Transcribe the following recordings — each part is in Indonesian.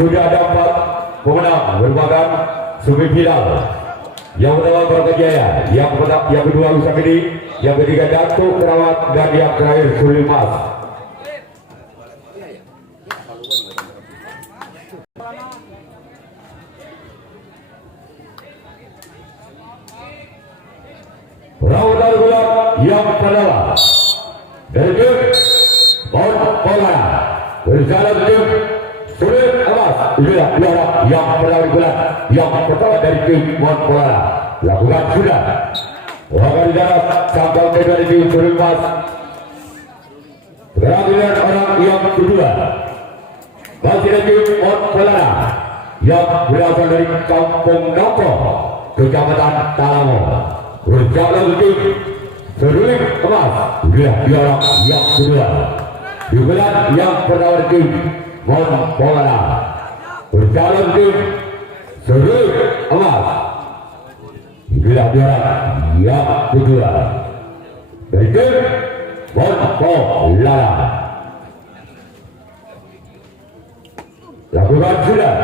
sudah ada 4 pemenang merupakan Sufi Bilal. Yang pertama Berkejaya, yang kedua Usamidi, yang ketiga Datuk Perawat, dan yang terakhir Sulimas. Rawat bola yang pertama dari tim Bola berjalan tim Sulit Amas. Inilah juara yang pertama bola yang pertama dari tim Bola. Lakukan sudah. Akan dijarak sampai dari tim Sulit Amas. Kemudian orang yang kedua masih dari tim Bola yang berasal dari Kampung Nopo, Kecamatan Talamo. Berjalan tim Sulit Amas. Inilah juara yang kedua. Di bulan yang pertama tim Bola berjalan tim Sulit Amas. Inilah juara yang kedua dari tim Bola. Lakukan sudah.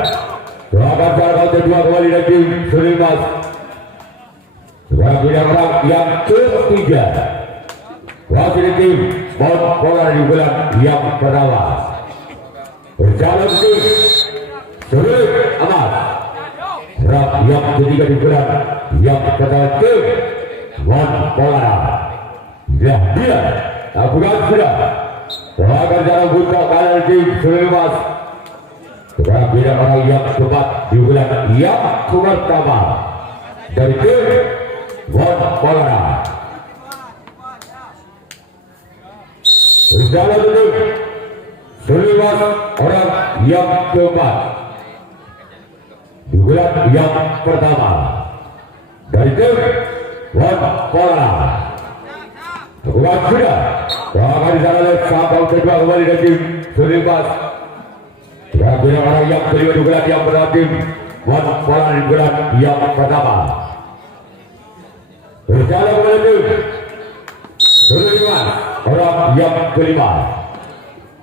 Doakan para kedua kembali dari tim Sulit Amas. Sebagai orang yang ketiga wakil tim Bola di bulan yang pertama berjalan tim Sulit Amas. Yang ketiga di bulan yang pertama tim Bola. Dia lakukan sudah. Doakan jalan buka kanan tim Sulit Amas. Sebagai orang yang keempat di bulan yang pertama dari tim Bola. Berjalan dulu Sulit Amas orang yang keempat di bulan yang pertama dari tim Bola. Lakukan sudah. Doakan di sana sampai kedua kembali dari tim Sulit Amas. Sebagai orang yang kedua di bulan yang pertama tim Bola di bulan yang pertama. Berjalan menuju Sulit Amas orang yang kelima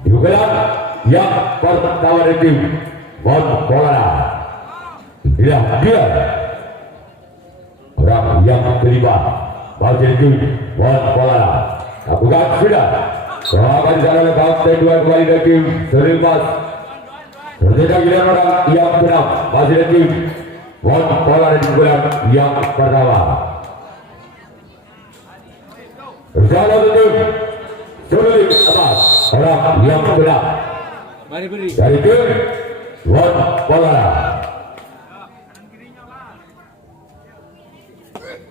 di bulan yang pertama dari tim Bola. Dia orang yang kelima bagi tim Bola. Lakukan sudah. Doakan jalan sampai dua kembali dari tim Sulit Amas. Terjadi giliran orang yang keenam masih dari tim Bola di bulan yang pertama. Berjalan tim Sulit Amas orang yang kedua dari tim Bola.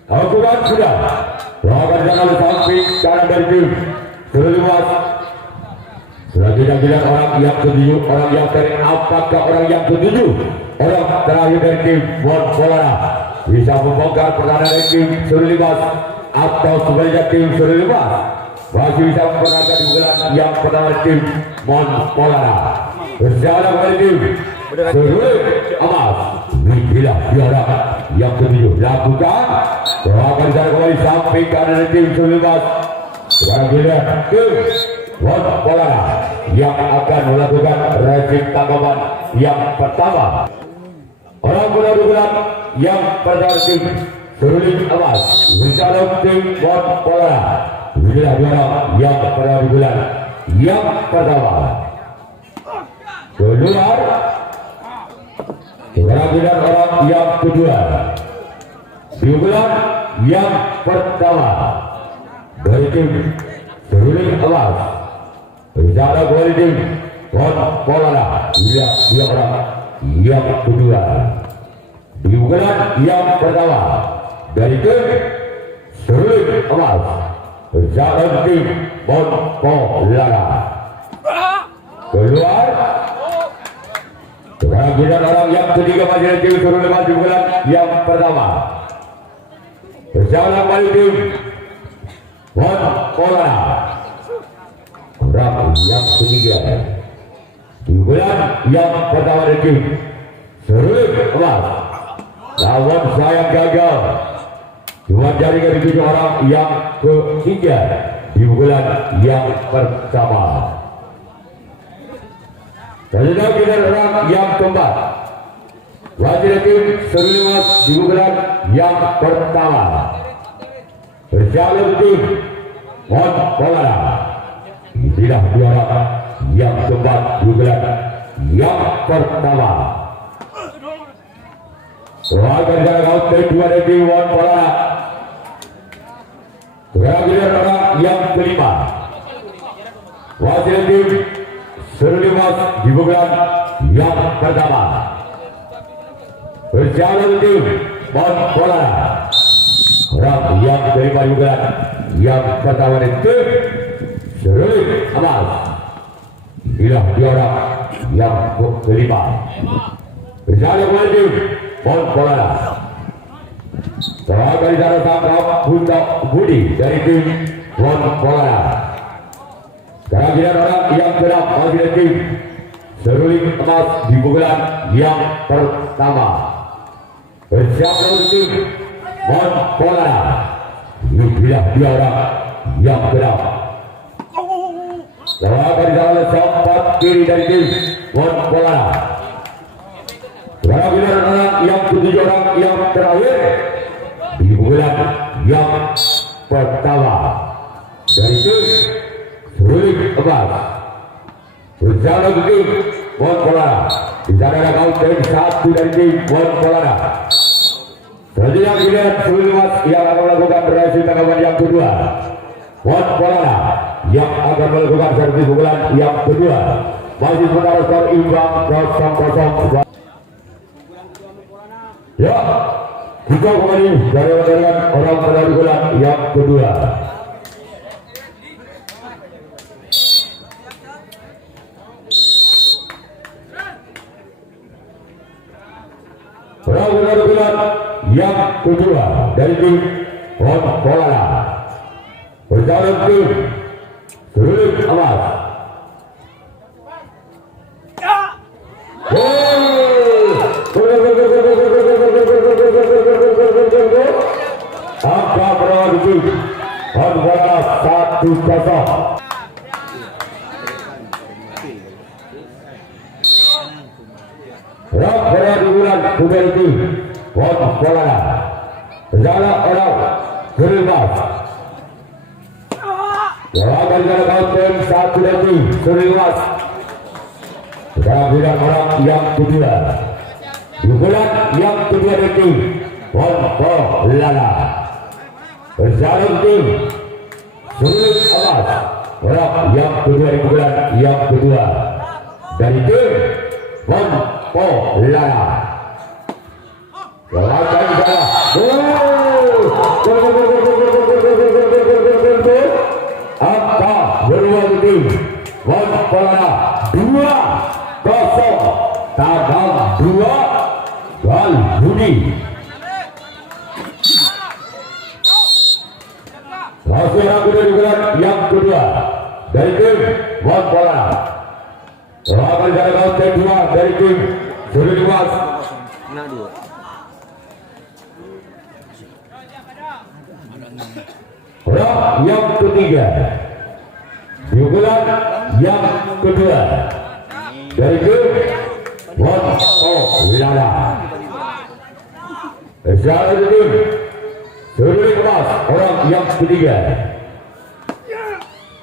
Lakukan sudah. Doakan jangan sampai kanan dari tim Sulit Amas. Selanjutnya orang yang ketujuh, orang yang terakhir. Apakah orang yang ketujuh, orang terakhir dari tim Bola bisa membongkar pertahanan dari tim Sulit Amas atau sebaliknya tim Sulit Amas masih bisa mempertahankan di bulan yang pertama tim Bola. Berjalan kembali tim Sulit Amas. Inilah juara yang ketujuh. Lakukan. Doakan jalan kembali sampai kanan tim Sulit Amas. Sekarang kita tim Bola yang akan melakukan resip tanggapan yang pertama. Orang bola di bulan yang pertama tim Sulit Amas berjalan tim Bola. Inilah juara yang pertama di bulan yang pertama. Keluar. Sekarang kita orang yang kedua di bulan yang pertama dari tim Sulit Amas. Berjalan kembali tim Bola. Dia orang yang kedua di bulan yang pertama dari tim Sulit Amas. Berjalan tim Bola. Keluar. Sekarang kita orang yang ketiga masih dari tim Sulit Amas di bulan yang pertama. Berjalan kembali tim Bola. Orang yang ketiga di bulan yang pertama dari tim Sulit Amas. Lawan saya gagal. Cuma jaringan di orang yang ketiga di bulan yang pertama. Selanjutnya kita orang yang keempat. Wasit tim Serulimas dibukukan yang pertama. Berjalan tim Mon Polana. Inilah juara yang keempat dibukukan yang pertama. Soalkan jarak out kedua dari Mon Polana. Terakhir orang yang kelima. Wasit tim Serulimas dibukukan yang pertama. Berjalan tim Mon Polana. Orang yang kelima juga yang pertama itu Serulimas. Inilah juara yang kelima. Berjalan tim Mon Polana. Terakhir dari sana tangkap untuk Budi dari tim Mon Polana. Terakhir orang yang kedap dari tim Serulimas di pukulan yang pertama. Berjalan tim Mon Polana. Inilah juara yang kedap. Terakhir dari sana sempat kiri dari tim Mon Polana. Terakhir orang yang ketujuh orang yang terakhir di pukulan yang pertama dari tim Serulimas. Berjalan tim Mon Polana. Di sana ada kaunter satu dari tim Mon Polana. Selanjutnya kita Serulimas yang akan melakukan reaksi tanggapan yang kedua. Mon Polana yang akan melakukan servis pukulan yang kedua. Masih sementara skor imbang 0-0. Ya, kita kembali dari orang pada pukulan yang kedua. Pukulan yang kedua dari tim Mon Polana. Berjalan tim Serulimas. Angka berapa tim Mon Polana 1-0. Pada bulan kemudian itu Mon Polana. Berjalan orang Serulimas. Jawaban dari kaunter satu lagi Serulimas. Terakhir orang yang kedua. Bulan yang kedua itu Mon Polana. Berjalan tim Serulimas. Orang yang kedua di bulan yang kedua dari tim Mon Polana. Jawaban salah. Angka berulang tim Mon Polana 2-0. Tanggal 2 Gal Budi. Hasil yang kedua dari tim Mon Polana. Jawaban jarak kedua dari tim Serulimas. Orang yang ketiga pukulan yang kedua dari tim Mon Polana. Jalan tim Serulimas orang yang ketiga.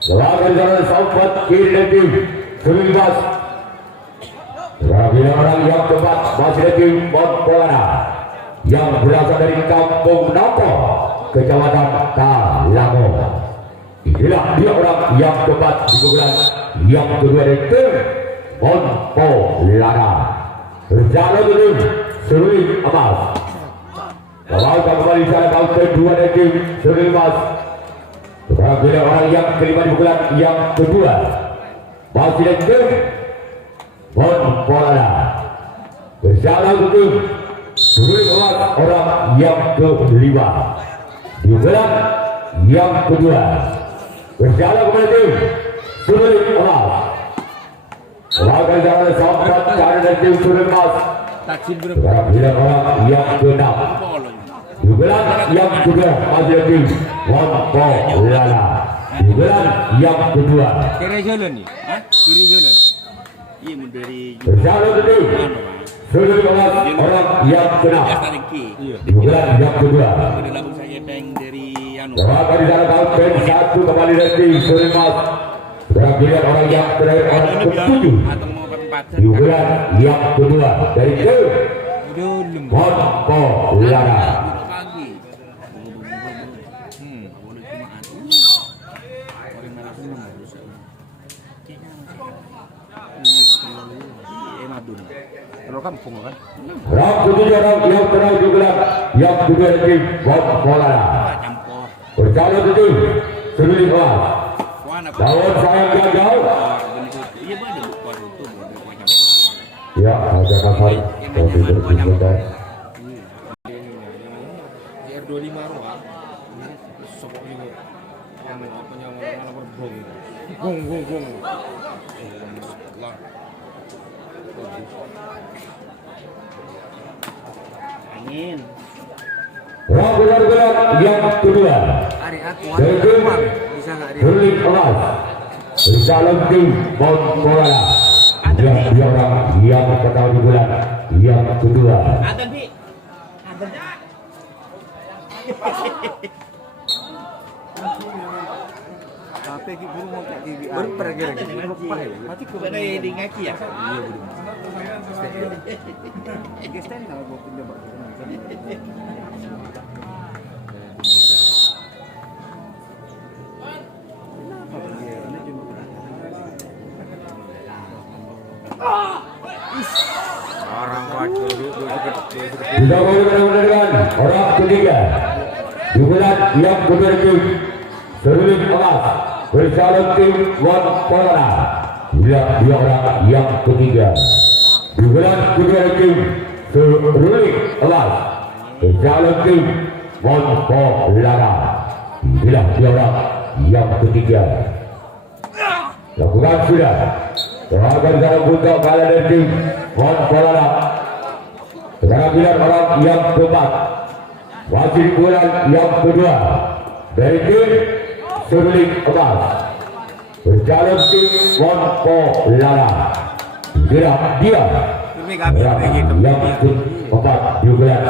Jawaban jalan sampat kiri dari tim Serulimas. Terakhir orang yang keempat masih dari tim Mon Polana yang berasal dari Kampung Napo, Kecamatan Talango. Inilah dia orang yang keempat di pukulan yang kedua dari tim Mon Polana. Berjalan tim Serulimas. Kalau kembali sana kaunter kedua dari tim Serulimas. Terakhir orang yang kelima di pukulan yang kedua masih dari tim Mon Polana. Berjalan tim Serulimas orang yang kelima di pukulan yang kedua. Berjalan kepada tim Serulimas. Terakhir jalan sampai cara dari tim Serulimas. Terakhir orang yang keenam di bulan yang kedua masih dari tim Mon Polana. Di bulan yang kedua kiri jalan nih, kiri jalan. Iya dari berjalan itu sudah kelas orang yang kena bulan yang kedua. Dari anu. Bahwa di dalam kampanye satu kembali dari Sulemas. Sekarang pilihan orang yang terakhir orang ketujuh di bulan yang kedua dari ke Monpo Lara. Kalau kampung kan? Orang ketujuh orang yang terakhir di bulan yang kedua dari Monpo Lara. Berjalan itu Sulemas. Lawan saya gagal. Ya, ada kasar. Tapi berjumpa. R25 ruang. Sokok ini yang apa yang berbong. Gong. Lah. Angin. Benar-benar yang kedua. Hari aku ada bisa enggak dia? Berlin emas. Berjalan tim Monpola. Dia orang yang pertama di bulan yang kedua. Ada Bi. Ada. Tapi guru mau kayak gigi. Baru pergi lagi. Mati ke mana di ngaki ya? Iya belum. Gesten kalau gua pindah bak. Orang kacau Sudah boleh mendengarkan orang ketiga di bulan yang kedua itu Serulin emas berjalan tim Monpola. Dia orang yang ketiga di bulan kedua itu Serulin emas berjalan tim Monpola. Dia orang yang ketiga. Lakukan sudah. Agar dalam buka kalah dari tim Monpola. Sekarang bilang orang yang keempat. Wasit bulan yang kedua dari tim Serling emas berjalan tim Monpola. Dia yang keempat di bulan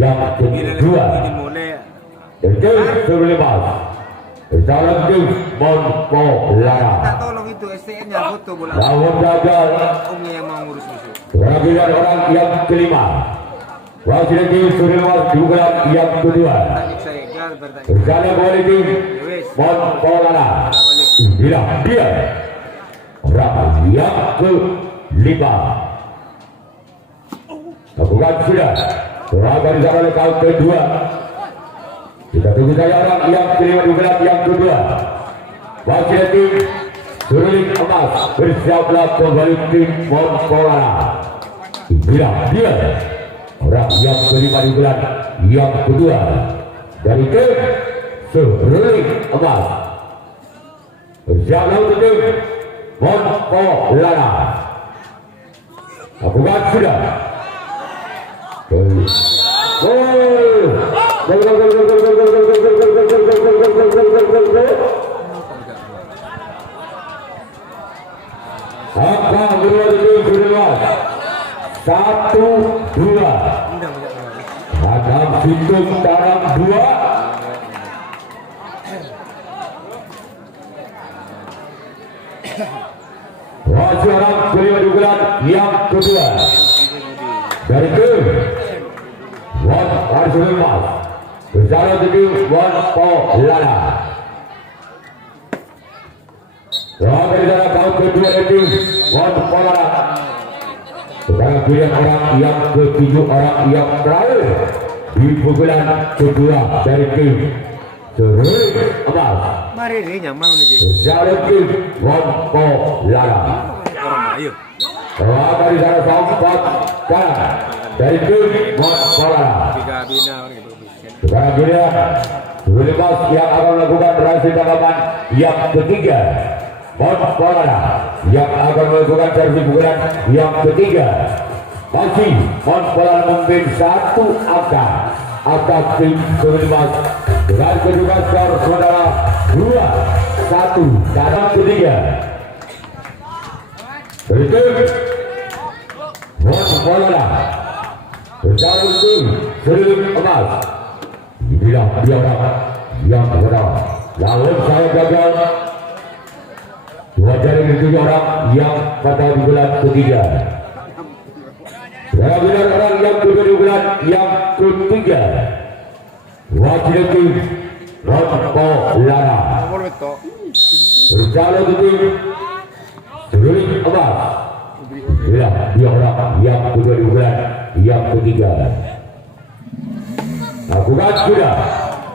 yang kedua dari tim Serling emas berjalan tim Monpola. tolong itu STN-nya foto bola. Lawan gagal. Om yang mau ngurus musuh. Penampilan orang yang kelima. Wasit tim Serling emas di bulan yang kedua. Tanya saya gal bertanya. Berjalan kembali tim Monpola. Dia orang yang kelima. Lakukan sudah. Terakhir di sana tahun kedua. Kita tunggu saja orang yang kelima di bulan yang kedua. Wasit tim Serling emas bersiaplah kembali tim Monpola. Dia orang yang kelima di bulan yang kedua dari tim Serling emas bersiaplah untuk tim Monpola. Lakukan sudah. Angka berdua tim Serling 1-2. Adam Situng Tarang 2. Wasit orang kelima di bulan yang kedua dari tim Serling emas berjalan ke tim Monpola. Dari dalam tahun kedua dari tim Monpola. Sekarang pilihan orang yang ketujuh, orang yang terakhir di pukulan kedua dari tim Serling emas. Mari ini nyaman nih Ji. Berjalan tim Monpola. Ayo. Terakhir di sana sempat kalah dari tim Monpola. Tiga bina gitu. Sekarang pilihan Serling emas yang akan melakukan rahasia tangkapan yang ketiga. Monpola yang akan melakukan servis pukulan yang ketiga. Masih Monpola memimpin 1 angka atas tim Serling emas dengan kedudukan skor saudara 2-1 dalam ketiga. Berikut bola berjalan itu serius emas. Dibilang dia orang yang benar. Lalu saya gagal. Dua jari itu orang yang pada di bulan ketiga. Saya benar orang yang kedua di bulan yang ketiga. Wakil tim Lara berjalan itu serius emas. Bila dia orang yang kedua di bulan yang ketiga. Lakukan sudah.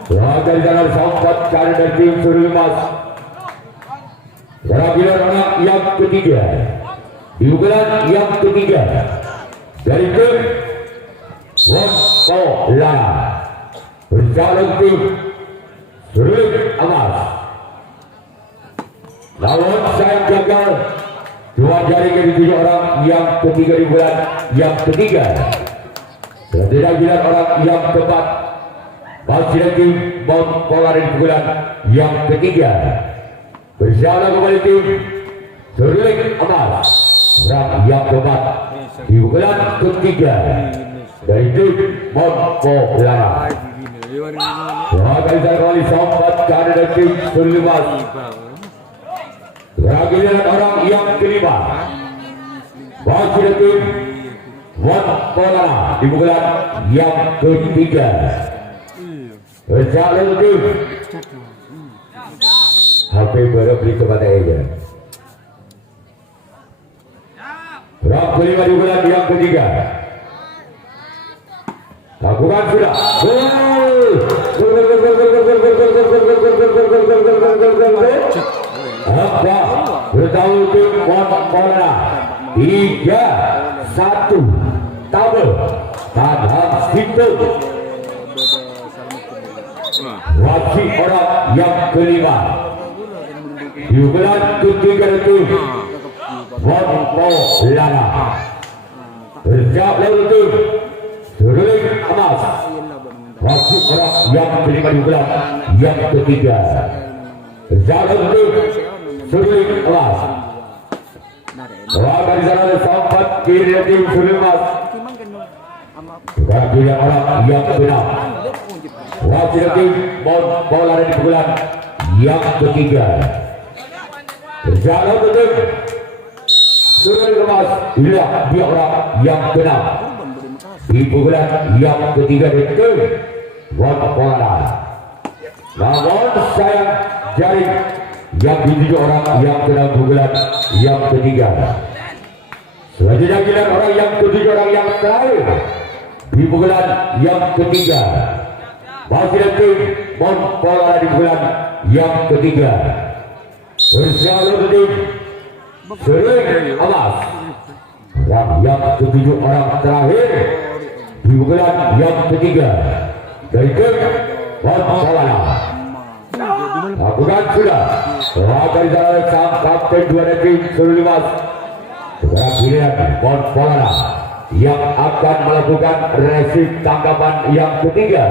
Dari dalam sampat cari dari tim serius emas. Bila orang yang ketiga di bulan yang ketiga dari tim Lara berjalan tim serius emas. Lawan saya gagal. Dua jari ke tujuh orang yang ketiga di bulan yang ketiga. Tidak bilang orang yang tepat. Masih lagi pola di bulan yang ketiga. Berjalan kembali tim serius emas. Orang yang tepat di bulan ketiga dari tim Lara. Sebagai kali sambat karena dari tim serius emas. Giliran orang yang kelima masih ada tim Lara di bulan yang ketiga. Berjalan tim HP baru beli kepada Eja. Orang kelima di bulan yang ketiga. Lakukan sudah. Apa bertahu tim Lara 3-1 tabel tahan hitung. Wakil orang yang kelima di bulan ketiga itu Lara berjalan itu serius emas. Wakil orang yang kelima di bulan yang ketiga berjalan itu serius emas. Dari sana sampai kiri tim serius emas. Bagi orang yang benar. Wakil tim bola di bulan yang ketiga. Berjalan betul. Serius emas. Bila dia orang yang benar. Di bulan yang ketiga itu bola. Namun saya jari yang dituju orang yang benar bulan yang ketiga. Selanjutnya giliran orang yang ketujuh orang yang terakhir di bulan yang ketiga. Masih ada tim Lara di bulan yang ketiga. Berjalan tim serius emas. Yang ketujuh orang terakhir di bulan yang ketiga dari tim Lara. Lakukan sudah. Dari sana sang kapten dua tim serius emas. Sekarang giliran Lara yang akan melakukan resip tanggapan yang ketiga.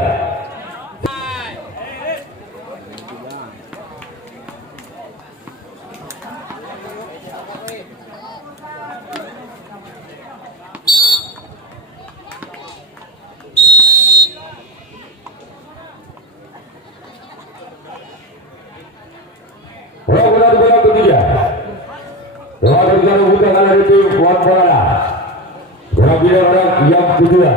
Bola ketiga. Bola bukan ada di tim Lara. Bola orang yang kedua.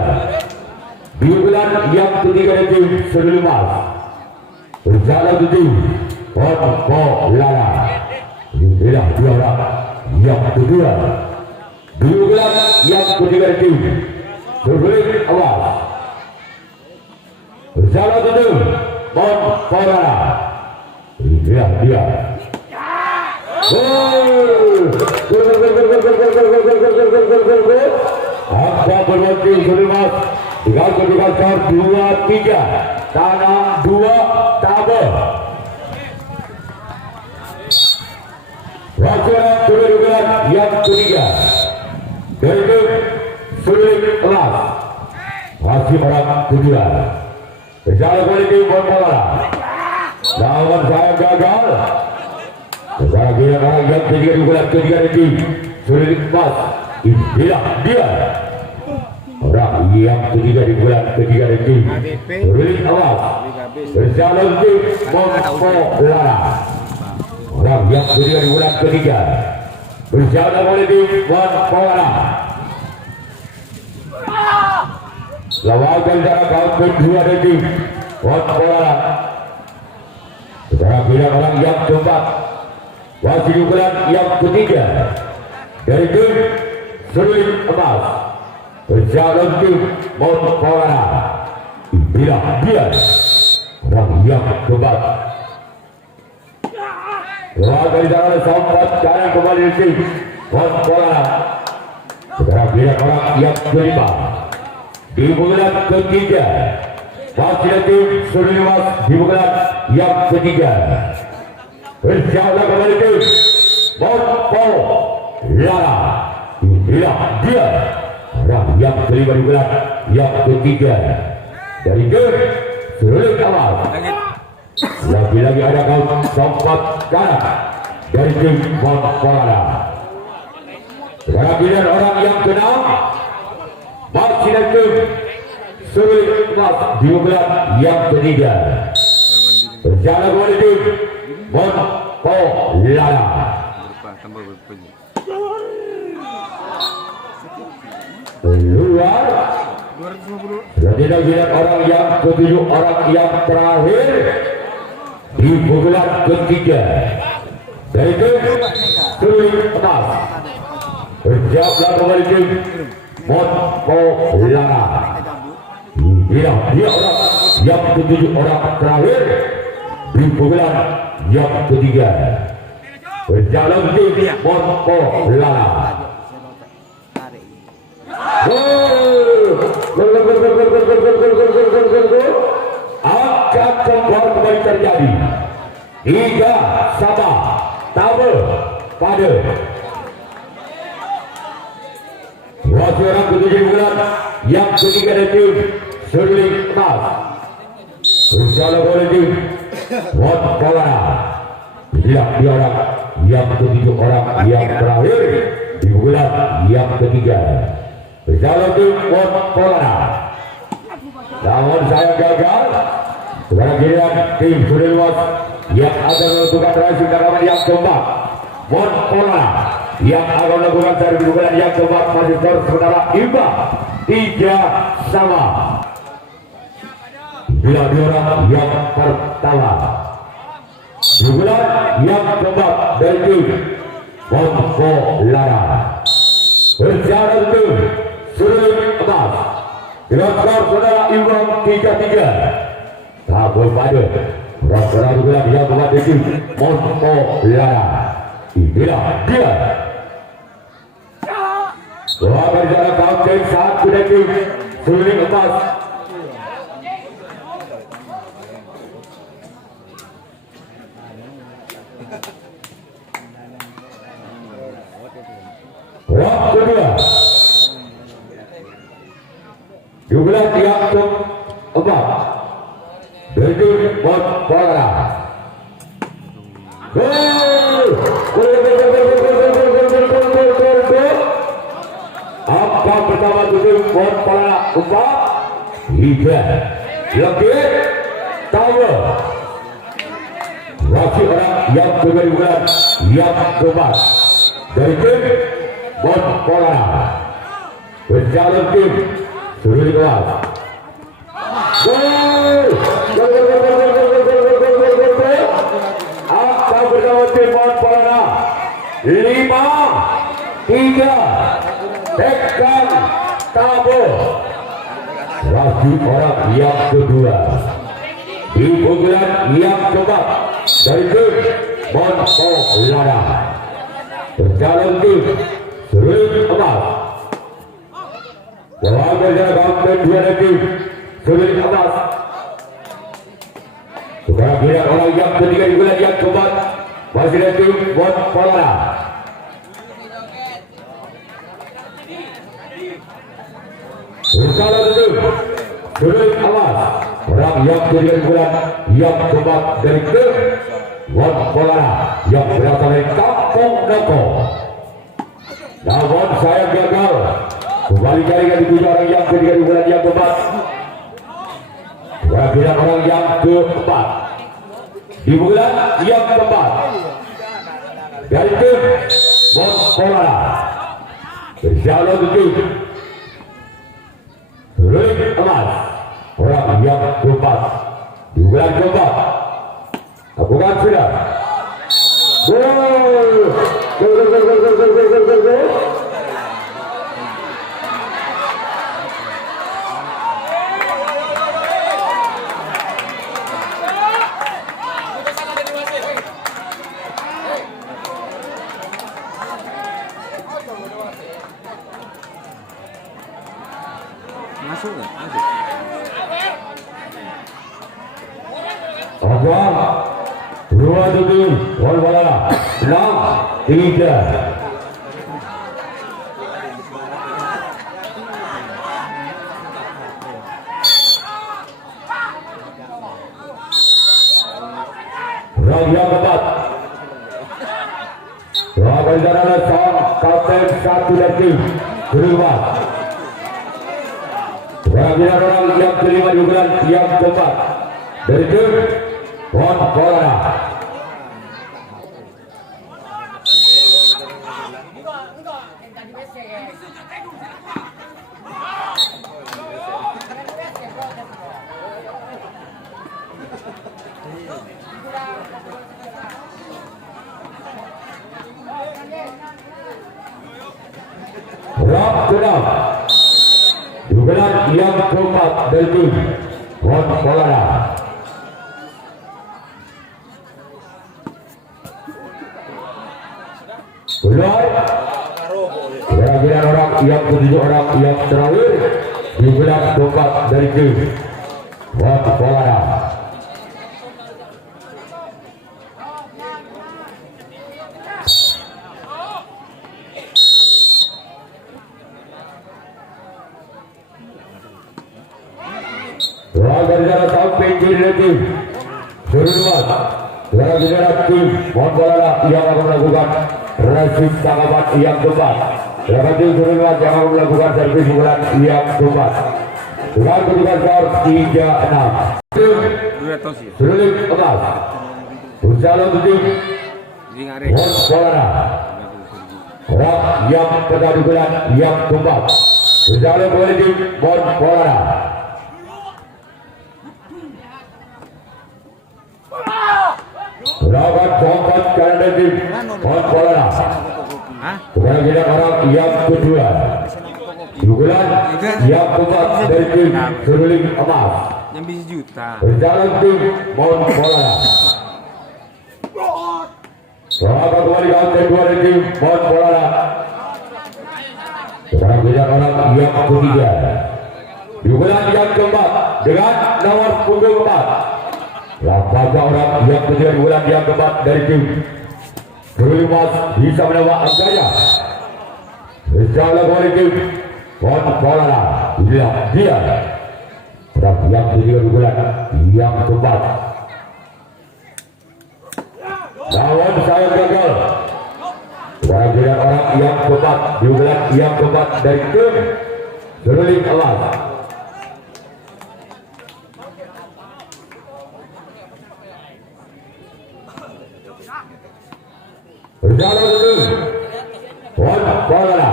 Di bulan yang ketiga di tim serius emas. Berjalan di tim Lara. Inilah dua orang yang kedua. Di bulan yang ketiga di tim serius emas. Berjalan di tim Lara. Inilah dia. Apa berarti serius tinggal skor 2-3 tanam 2 tabel. Wacana kedudukan yang ketiga dari serius emas masih orang kedua. Berjalan politik Lara. Lawan saya gagal. Sekarang orang yang ketiga di bulan ketiga ini sulit pas hilang dia orang yang ketiga di bulan ketiga itu sulit awas berjalan di Montpellier orang yang ketiga di bulan ketiga berjalan oleh di Montpellier lawan dari kaum kedua dari Montpellier sekarang bilang orang yang keempat masih di bulan yang ketiga dari tim sulit emas berjalan tim Montpellier bilang dia orang yang keempat lawan dari dalam sampai jalan kembali di tim Montpellier sekarang bilang orang yang kelima di bulan ketiga masih tim sulit emas di bulan yang ketiga berjalan kembali tim Montpellier hilang dia orang yang kelima di bulan yang ketiga dari tim sulit amal lagi-lagi ada kaum sempat kanan dari tim Montpellier sekarang giliran orang yang keenam masih dari tim sulit emas di bulan yang ketiga berjalan kembali tim Montpellier keluar tidak lihat orang yang ketujuh orang yang terakhir di bulan ketiga dari tim sulit emas berjalan kembali tim Montpellier dia orang yang ketujuh orang terakhir di bulan yang ketiga berjalan tim Montpellier akan kembali terjadi 3 sama tabel pada waktu orang ketujuh bulan yang ketiga dari tim sulit emas berjalan oleh tim Montpellier dia orang yang ketujuh orang yang terakhir di bulan yang ketiga berjalan tim Montpellier namun saya gagal sekarang giliran tim sulit emas yang akan melakukan rahasia tanaman yang keempat Montpellier yang akan melakukan dari bulan yang keempat masih terus sementara imbang 3 sama bila orang yang pertama di bulan yang keempat dari tim Montpellier berjalan tim sulit emas dengan skor saudara imbang 3-3 tabel pada orang bulan yang keempat dari tim Montpellier inilah dia akan jalan kaunting satu dari tim sulit emas round kedua di bulan yang keempat dari tim Montpellier angka pertama tim Montpellier 4 lebih tahu wakil orang yang kembali bulan yang keempat dari tim Montpellier berjalan tim sulit emas angka pertama tim Montpellier 5-3 tekan tabel wakil orang yang kedua di bulan yang keempat dari tim Montpellier berjalan tim sulit emas lawan berjalan kedua dari tim sulit emas sekarang giliran orang yang ketiga di bulan yang keempat masih dari tim Montpellier berjalan tim sulit emas orang yang ketiga di bulan yang keempat dari tim Montpellier yang berasal dari Kampung Noko Kembali kali dituju orang yang ketiga di bulan yang keempat. Perhatian orang yang keempat di bulan yang keempat dari tim Moskola. Insyaallah 7 ring emas orang yang keempat di bulan keempat. Lakukan sudah. Gol. Masuk nggak? Masuk. Abang 2-7 gol bola 6-3. Round yang keempat. Lawan adalah sang kapten satu dari tim Berubah. Perhatian orang yang kelima di bulan yang keempat dari tim Moskola. Round ke-6 di bulan yang keempat dari tim Moskola. Keluar. Perhatian orang yang ketujuh orang yang terakhir di bulan keempat dari tim Moskola. Dari dalam sampai kiri tim Surumat. Dari dalam tim Moskola yang akan melakukan resip tanggapan yang keempat. Dari tim Surumat yang akan melakukan servis bulan yang keempat. Dengan kedudukan skor 3-6. Tim Surulit emas. Usaha tim Moskola. Orang yang pada bulan yang keempat. Usaha tim Moskola. Lawan keempat karena tim Moskola. Kemudian orang yang kedua di bulan yang keempat dari tim Suruling emas. Yang bisa juta. Berjalan tim Moskola. Lawan kembali yang kedua dari tim Moskola. Kemudian orang yang ketiga di bulan yang keempat dengan nomor punggung 4. Lampanya orang yang ketiga bulan yang keempat dari tim Surulimas bisa menambah angkanya. Insyaallah dari tim Moskola. Inilah dia orang yang ketiga bulan yang keempat. Lawan saya gagal. Perhatian orang yang keempat di bulan yang keempat dari tim Suruling emas. Berjalan dulu Moskola.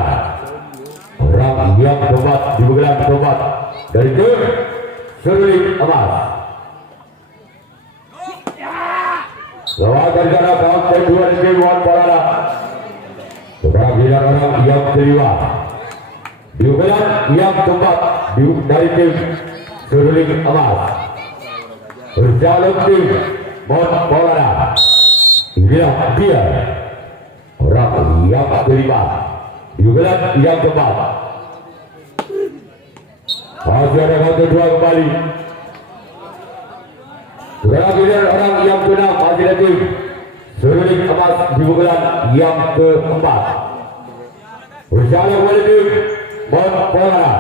Orang yang keempat di bulan keempat dari tim Suruling emas. Lawan dari sana kaum kedua di tim Moskola. Perhatian orang yang kelima di bulan yang keempat dari tim Suruling emas. Berjalan tim Moskola. Inilah dia orang yang kelima di bulan yang keempat. Masih ada yang kedua kembali. Kemudian orang yang keenam masih ada tim Suruling emas di bulan yang keempat. Berjalan oleh tim Moskola.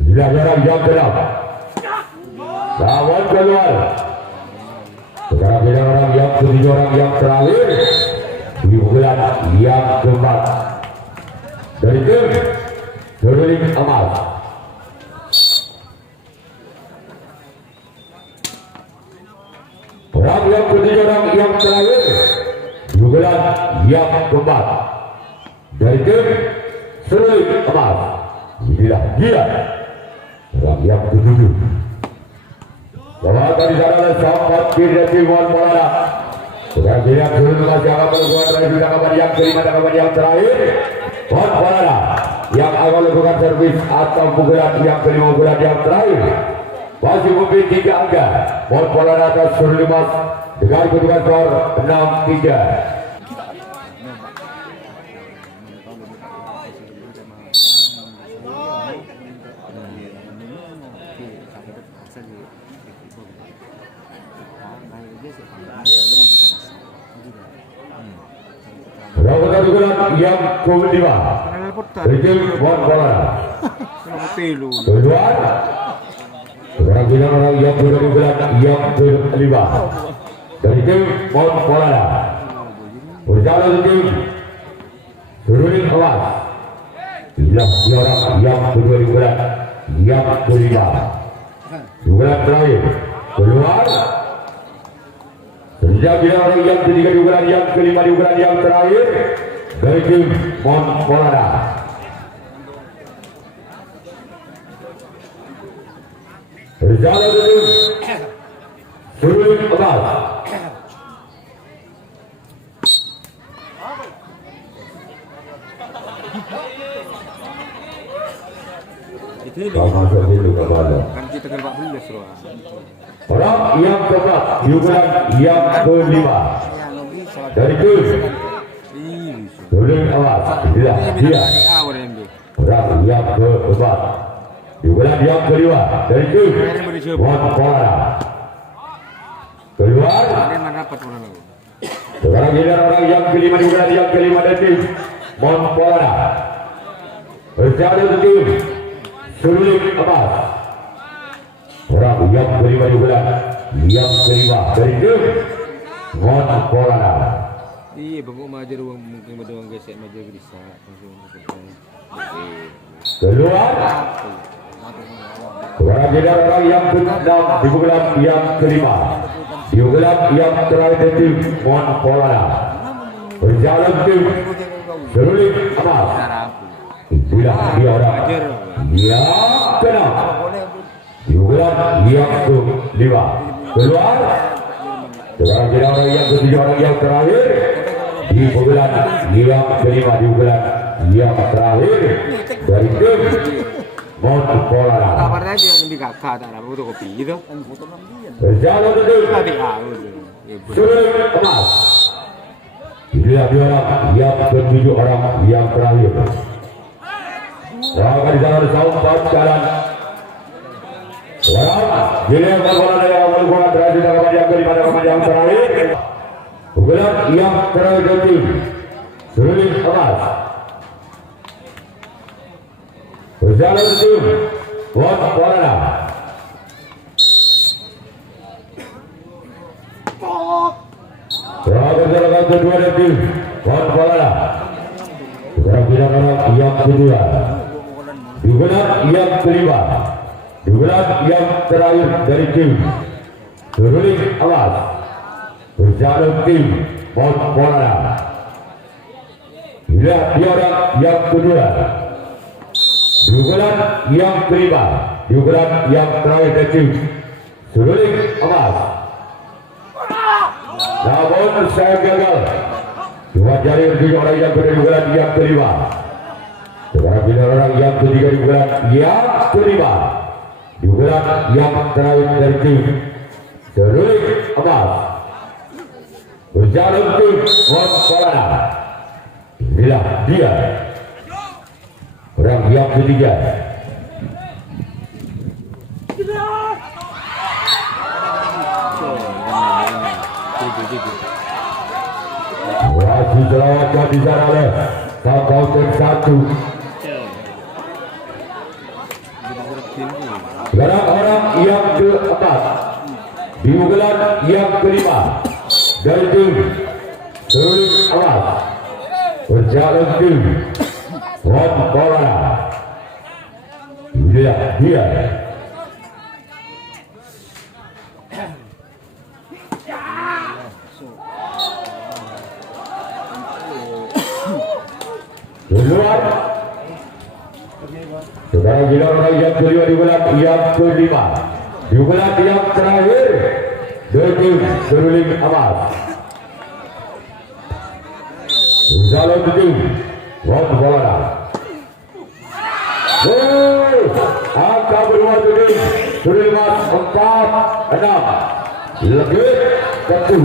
Inilah orang yang keenam. Lawan keluar. Sekarang beda orang yang ketujuh orang yang terakhir di bulan yang keempat dari tim Seruling Emas. Orang yang ketujuh, orang yang terakhir di bulan yang keempat dari tim Seruling Emas. Inilah dia orang yang ketujuh. Bahwa tadi sana sampai kiri Timon Polana. Sekarang yang turun masih akan melakukan review tangkapan yang kelima, tangkapan yang terakhir. Timon Polana yang akan melakukan servis atau pukulan yang kelima, pukulan yang terakhir. Masih mungkin 3 angka. Timon Polana atas Seruling Emas dengan kedudukan skor 6-3. Yang kelima dari tim Timon Polana. Keluar sekarang bilang orang yang berbulan yang kelima dari tim Timon Polana. Berjalan ke tim Seruling Emas. Inilah dia orang yang berbulan yang kelima. Bulan terakhir keluar. Sejak bila orang yang ketiga di bulan yang kelima di bulan yang terakhir dari tim Timon Polana. Berjalan ke tim Seruling Emas. Kau masuk dulu ke bawah. Kan kita kan 14 loh. Orang yang keempat di bulan yang kelima dari tim Seruling Emas. Inilah dia orang yang keempat di bulan yang kelima dari tim Timon Polana. Keluar sekarang giliran orang yang kelima di bulan yang kelima dari tim Timon Polana. Berjalan ke tim Seruling Emas. Orang yang kelima di bulan yang kelima dari tim Timon Polana. Iya, bapak majar mungkin berdoang gesek majar bisa Keluar sekarang giliran orang yang keenam di bulan yang kelima di bulan yang terakhir dari tim Timon Polana. Berjalan tim Seruling Emas. Inilah dia orang yang keenam di bulan yang kelima. Keluar sekarang kita orang yang ketiga, orang yang terakhir di bulan yang kelima di bulan yang terakhir dari tim Timon Polana. Kabar aja yang di kakak tak ada fotokopi gitu. Berjalan ke tim Seruling Emas. Inilah dia orang yang ketujuh, orang yang terakhir. Sekarang di sana sampai jalan. Sekarang giliran bola yang melakukan terakhir tangkapan yang kelima, tangkapan yang terakhir. Bulan yang terakhir dari tim Seruling Emas. Berjalan ke tim Timon Polana. Sekarang kedua dari tim Timon Polana. Sekarang giliran orang yang kedua di bulan yang kelima di bulan yang terakhir dari tim Seruling Emas. Berjalan tim Timon Polana. Inilah dia orang yang kedua di bulan yang kelima di bulan yang terakhir dari tim Seruling Emas. Namun saya gagal. Dua jari bertujuh orang yang berada di bulan yang kelima. Sekarang bila orang yang ketiga di bulan yang kelima di bulan yang terakhir dari tim Seruling Emas. Berjalan tim Timon Polana. Inilah dia orang yang ketiga. Masih selawatkan di sana oleh Kabupaten 1. Sekarang orang yang keempat di bulan yang kelima dari tim Seruling emas berjalan tim Bon Bola. Dia duluan. Sekarang giliran orang yang kelima di bulan yang kelima. Di bulan yang terakhir tim seruling emas Zalo tim Bon Bola. Angka berdua tim seruling emas 4-6 lebih satu.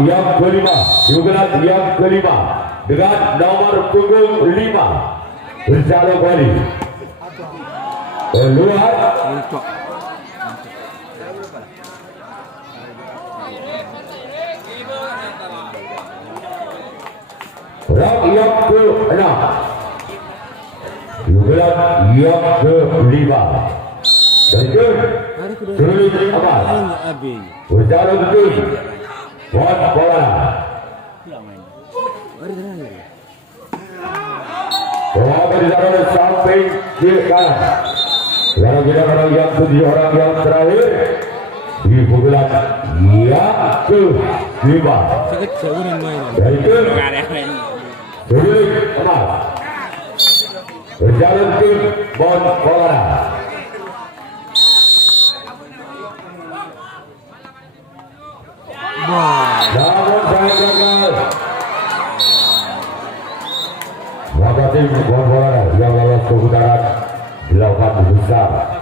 Yang kelima, juga yang kelima dengan nomor punggung 5 berjalan kembali keluar. Yang ke-6 juga yang ke-5 dan ke seluruh amal berjalan betul. Bon Bola. Bawa di dalam sampai di kanan. Sekarang kita orang yang 7 orang yang terakhir di bulan yang ke-5. Dari itu seluruh emas berjalan tim Bon Bola. Namun saya gagal. Maka tim Bon Bola yang lolos ke putaran 8 besar.